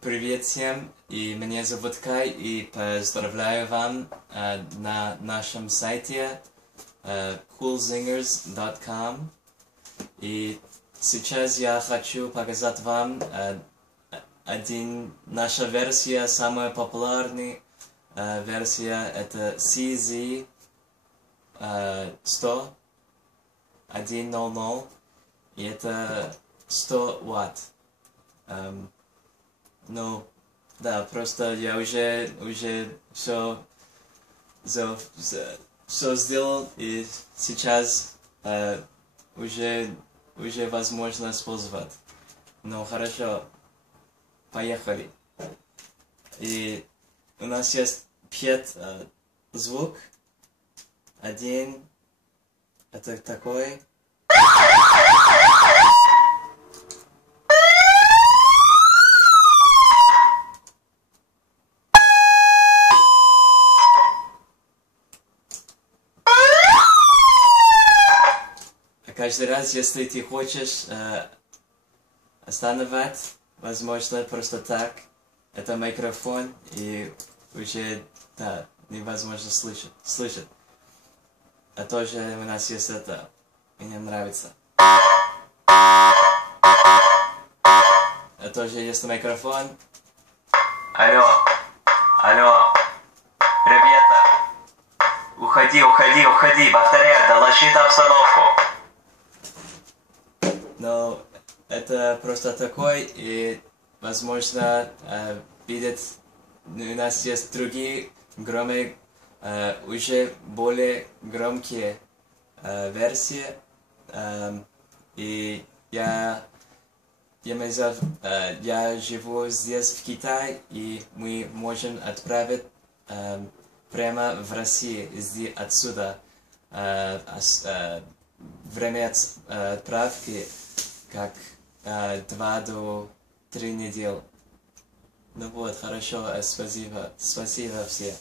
Привет всем, и меня зовут Кай, и поздравляю вам на нашем сайте coolzingers.com. И сейчас я хочу показать вам наша версия, самая популярная версия, это CZ 100 100, и это 100 Вт. Ну, да, просто я уже все сделал, и сейчас уже возможно использовать. Ну, хорошо, поехали. И у нас есть 5 звук. Один, это такой. Каждый раз, если ты хочешь остановить, возможно, просто так, это микрофон, и уже, да, невозможно слышать. А тоже у нас есть это, мне нравится. А тоже есть микрофон. Алло, ребята, уходи, повторяю, доложить обстановку. Но это просто такой, и, возможно, видит, у нас есть другие громые, уже более громкие версии, и я живу здесь, в Китае, и мы можем отправить прямо в Россию, отсюда. Время отправки как 2 до 3 недели. Ну вот, хорошо, спасибо все.